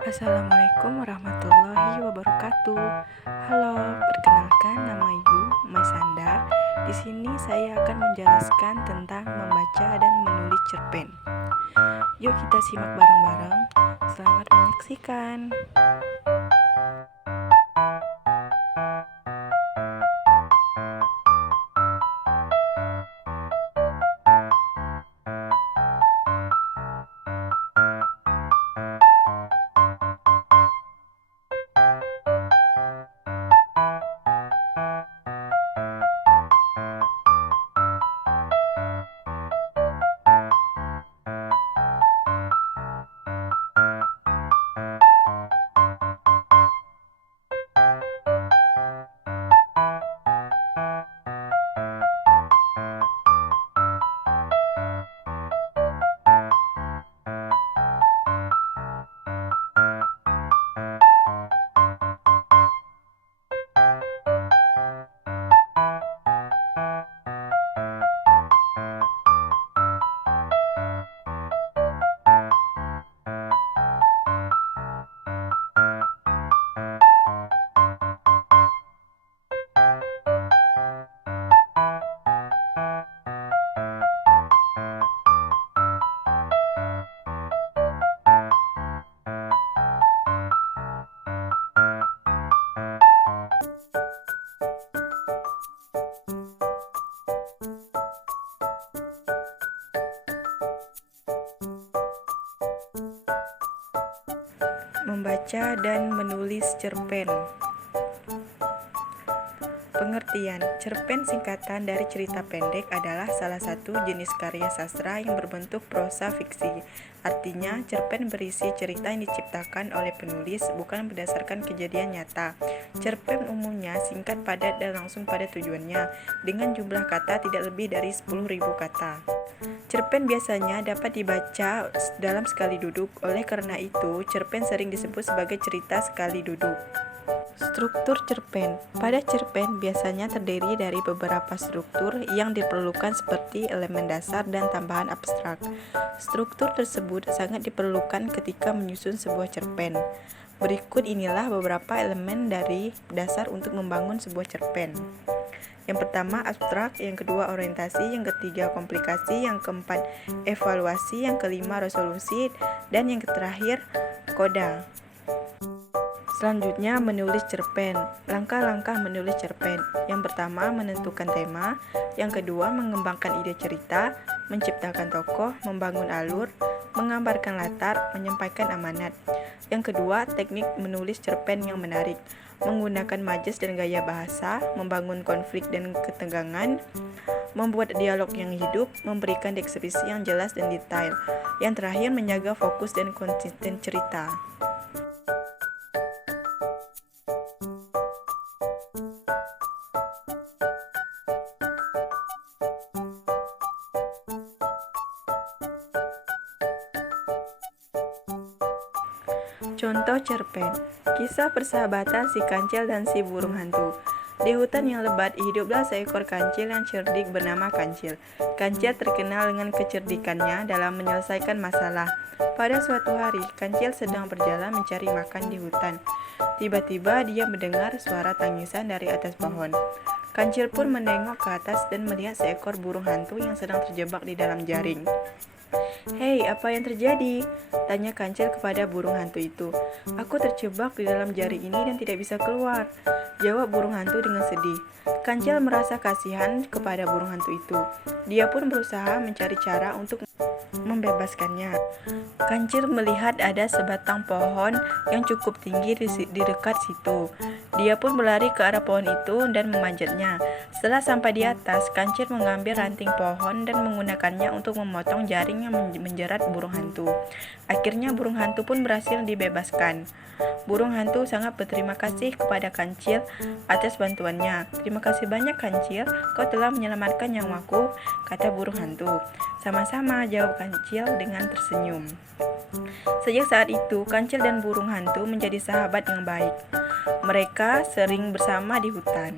Assalamualaikum warahmatullahi wabarakatuh. Halo, perkenalkan nama Ibu Maisanda. Di sini saya akan menjelaskan tentang membaca dan menulis cerpen. Yuk kita simak bareng-bareng. Selamat menyaksikan. Membaca dan menulis cerpen. Pengertian: cerpen singkatan dari cerita pendek adalah salah satu jenis karya sastra yang berbentuk prosa fiksi. Artinya, cerpen berisi cerita yang diciptakan oleh penulis, bukan berdasarkan kejadian nyata. Cerpen umumnya singkat, padat, dan langsung pada tujuannya, dengan jumlah kata tidak lebih dari 10.000 kata. Cerpen biasanya dapat dibaca dalam sekali duduk, oleh karena itu cerpen sering disebut sebagai cerita sekali duduk. Struktur cerpen. Pada cerpen biasanya terdiri dari beberapa struktur yang diperlukan seperti elemen dasar dan tambahan abstrak. Struktur tersebut sangat diperlukan ketika menyusun sebuah cerpen. Berikut inilah beberapa elemen dari dasar untuk membangun sebuah cerpen. Yang pertama abstrak, yang kedua orientasi, yang ketiga komplikasi, yang keempat evaluasi, yang kelima resolusi, dan yang terakhir koda. Selanjutnya menulis cerpen. Langkah-langkah menulis cerpen. Yang pertama menentukan tema, yang kedua mengembangkan ide cerita, menciptakan tokoh, membangun alur, menggambarkan latar, menyampaikan amanat. Yang kedua teknik menulis cerpen yang menarik, menggunakan majas dan gaya bahasa, membangun konflik dan ketegangan, membuat dialog yang hidup, memberikan deskripsi yang jelas dan detail. Yang terakhir menjaga fokus dan konsisten cerita. Contoh cerpen. Kisah persahabatan si kancil dan si burung hantu. Di hutan yang lebat hiduplah seekor kancil yang cerdik bernama Kancil. Kancil terkenal dengan kecerdikannya dalam menyelesaikan masalah. Pada suatu hari, Kancil sedang berjalan mencari makan di hutan. Tiba-tiba dia mendengar suara tangisan dari atas pohon. Kancil pun menengok ke atas dan melihat seekor burung hantu yang sedang terjebak di dalam jaring. "Hei, apa yang terjadi?" tanya Kancil kepada burung hantu itu. "Aku terjebak di dalam jaring ini dan tidak bisa keluar," jawab burung hantu dengan sedih. Kancil merasa kasihan kepada burung hantu itu. Dia pun berusaha mencari cara untuk membebaskannya. Kancil melihat ada sebatang pohon yang cukup tinggi di dekat situ. Dia pun berlari ke arah pohon itu dan memanjatnya. Setelah sampai di atas, Kancil mengambil ranting pohon dan menggunakannya untuk memotong jaring yang menjerat burung hantu. Akhirnya burung hantu pun berhasil dibebaskan. Burung hantu sangat berterima kasih kepada Kancil atas bantuannya. "Terima kasih banyak Kancil, kau telah menyelamatkan nyawaku," kata burung hantu. "Sama-sama," jawab Kancil dengan tersenyum. Sejak saat itu, Kancil dan burung hantu menjadi sahabat yang baik. Mereka sering bersama di hutan.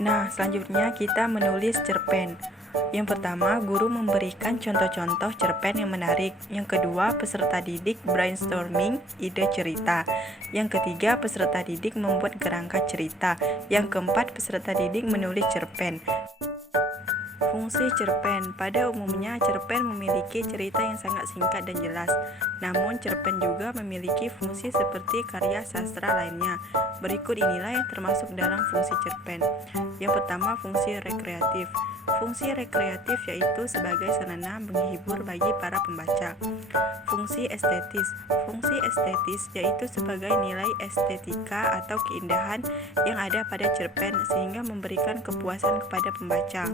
Nah, selanjutnya kita menulis cerpen. Yang pertama, guru memberikan contoh-contoh cerpen yang menarik. Yang kedua, peserta didik brainstorming ide cerita. Yang ketiga, peserta didik membuat kerangka cerita. Yang keempat, peserta didik menulis cerpen. Fungsi cerpen. Pada umumnya, cerpen memiliki cerita yang sangat singkat dan jelas. Namun, cerpen juga memiliki fungsi seperti karya sastra lainnya. Berikut inilah yang termasuk dalam fungsi cerpen. Yang pertama, fungsi rekreatif. Fungsi rekreatif yaitu sebagai sarana menghibur bagi para pembaca. Fungsi estetis. Fungsi estetis yaitu sebagai nilai estetika atau keindahan yang ada pada cerpen sehingga memberikan kepuasan kepada pembaca.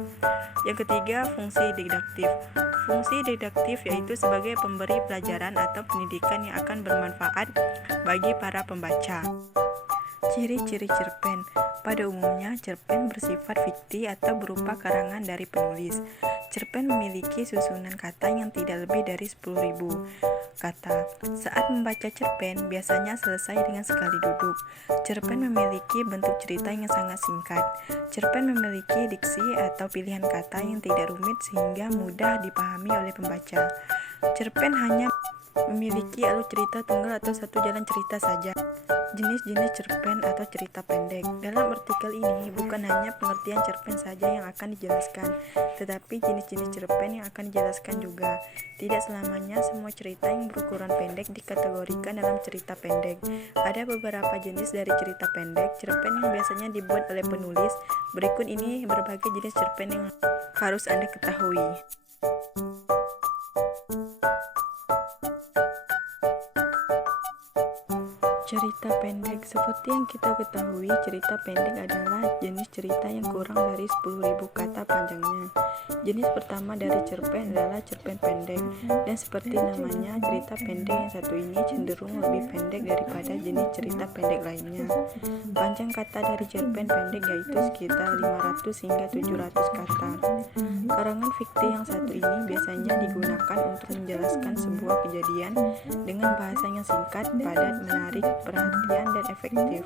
Yang ketiga, fungsi didaktif. Fungsi didaktif yaitu sebagai pemberi pelajaran atau pendidikan yang akan bermanfaat bagi para pembaca. Ciri-ciri cerpen. Pada umumnya, cerpen bersifat fiksi atau berupa karangan dari penulis. Cerpen memiliki susunan kata yang tidak lebih dari 10.000 kata. Saat membaca cerpen, biasanya selesai dengan sekali duduk. Cerpen memiliki bentuk cerita yang sangat singkat. Cerpen memiliki diksi atau pilihan kata yang tidak rumit sehingga mudah dipahami oleh pembaca. Cerpen hanya memiliki alur cerita tunggal atau satu jalan cerita saja. Jenis-jenis cerpen atau cerita pendek. Dalam artikel ini bukan hanya pengertian cerpen saja yang akan dijelaskan, tetapi jenis-jenis cerpen yang akan dijelaskan juga. Tidak selamanya semua cerita yang berukuran pendek dikategorikan dalam cerita pendek. Ada beberapa jenis dari cerita pendek, cerpen yang biasanya dibuat oleh penulis. Berikut ini berbagai jenis cerpen yang harus Anda ketahui. Cerita pendek. Seperti yang kita ketahui, cerita pendek adalah jenis cerita yang kurang dari 10.000 kata panjangnya. Jenis pertama dari cerpen adalah cerpen pendek. Dan seperti namanya, cerita pendek yang satu ini cenderung lebih pendek daripada jenis cerita pendek lainnya. Panjang kata dari cerpen pendek yaitu sekitar 500 hingga 700 kata. Karangan fiksi yang satu ini biasanya digunakan untuk menjelaskan sebuah kejadian dengan bahasa yang singkat, padat, menarik perhatian dan efektif.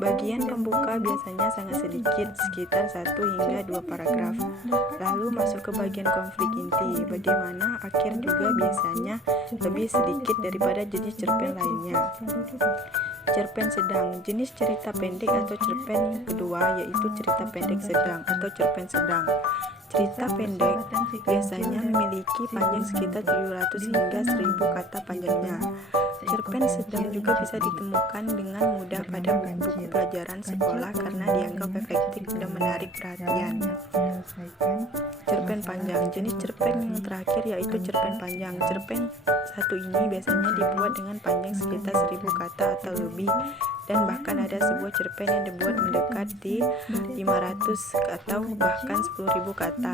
Bagian pembuka biasanya sangat sedikit, sekitar 1 hingga 2 paragraf. Lalu masuk ke bagian konflik inti. Bagaimana akhir juga biasanya lebih sedikit daripada jenis cerpen lainnya. Cerpen sedang. Jenis cerita pendek atau cerpen yang kedua yaitu cerita pendek sedang atau cerpen sedang. Cerita pendek biasanya memiliki panjang sekitar 700 hingga 1000 kata panjangnya. Cerpen sedang juga bisa ditemukan dengan mudah pada buku pelajaran sekolah karena dianggap efektif dan menarik perhatian. Cerpen panjang. Jenis cerpen yang terakhir yaitu cerpen panjang. Cerpen satu ini biasanya dibuat dengan panjang sekitar 1000 kata atau lebih, dan bahkan ada sebuah cerpen yang dibuat mendekati 500 atau bahkan 10.000 kata.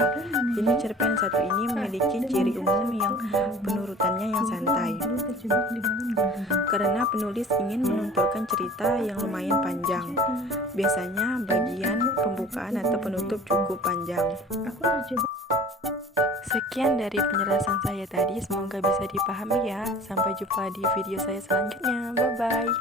Jenis cerpen satu ini memiliki ciri umum yang penurutannya yang santai, karena penulis ingin menunturkan cerita yang lumayan panjang. Biasanya bagian pembukaan atau penutup cukup panjang. Sekian dari penjelasan saya tadi, semoga bisa dipahami ya. Sampai jumpa di video saya selanjutnya. Bye-bye.